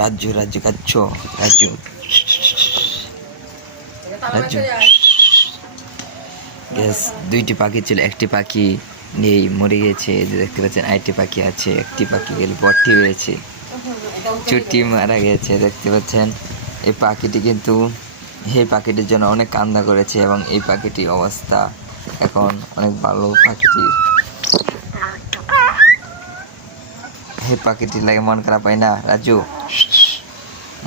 Raju Raju Kachchh Raju Raju gas দুইটি পাখি ছিল, একটি পাখি নেই, মরে গেছে। দেখতে পাচ্ছেন আরেকটি পাখি আছে, একটি পাখি গেল বটটি রয়েছে, চুটি মারা গেছে। দেখতে পাচ্ছেন এই পাখিটি কিন্তু এই পাখিটির জন্য অনেক কান্না করেছে এবং এই পাখিটির অবস্থা এখন অনেক ভালো। পাখিটির এই পাখিটির লাগে মন খারাপ হয় না রাজু?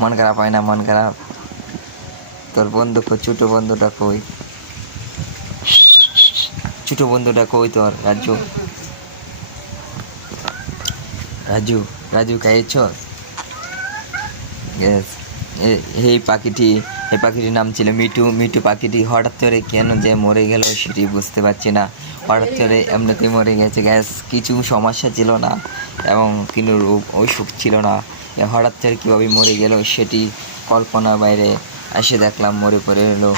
মন খারাপ হয় না? মন খারাপ? তোর বন্ধু কই? ছোট বন্ধুটা কই? ছোট বন্ধুটা কই তোর? রাজু রাজু রাজু খাইছ? এই পাখিটির নাম ছিল মিঠু। মিঠু পাখিটি হঠাৎ করে কেন যে মরে গেল সেটি বুঝতে পারছি না। হঠাৎ করে এমনিতেই মরে গেছে। গ্যাস কিছু সমস্যা ছিল না এবং কিন্তু রোগ অসুখ ছিল না। হঠাৎ করে কীভাবে মরে গেল সেটি কল্পনার বাইরে। এসে দেখলাম মরে পড়ে এলো।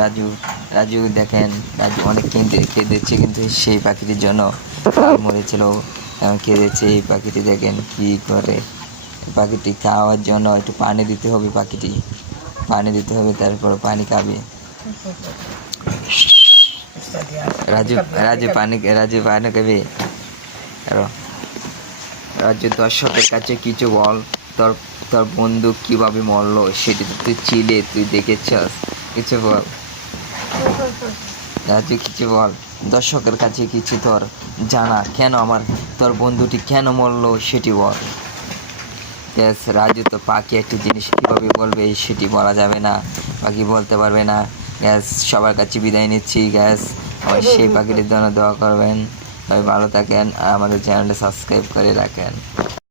রাজু রাজু দেখেন, রাজু অনেক কেঁদেছে কিন্তু সেই পাখিটির জন্য। মরেছিল কেঁদেছে। এই পাখিটি দেখেন কি করে। পাখিটি খাওয়ার জন্য একটু পানি দিতে হবে, পাখিটি পানি দিতে হবে, তারপর পানি খাবে। রাজু রাজু পানি খাবে। রাজু দর্শকের কাছে কিছু বল। তোর তোর বন্ধু কিভাবে মরলো সেটি তো তুই ছিলে, তুই দেখেছস, কিছু বল রাজু, কিছু বল। দর্শকের কাছে কিছু তোর জানা, কেন তোর বন্ধুটি কেন মরলো সেটি বল। গ্যাস রাজু তো পাখি একটি জিনিস কীভাবে বলবে সেটি বলা যাবে না, পাখি বলতে পারবে না। গ্যাস সবার কাছে বিদায় নিচ্ছি। গ্যাস আমার সেই পাখিটির জন্য দোয়া করবেন। সবাই ভালো থাকেন আর আমাদের চ্যানেলটা সাবস্ক্রাইব করে রাখেন।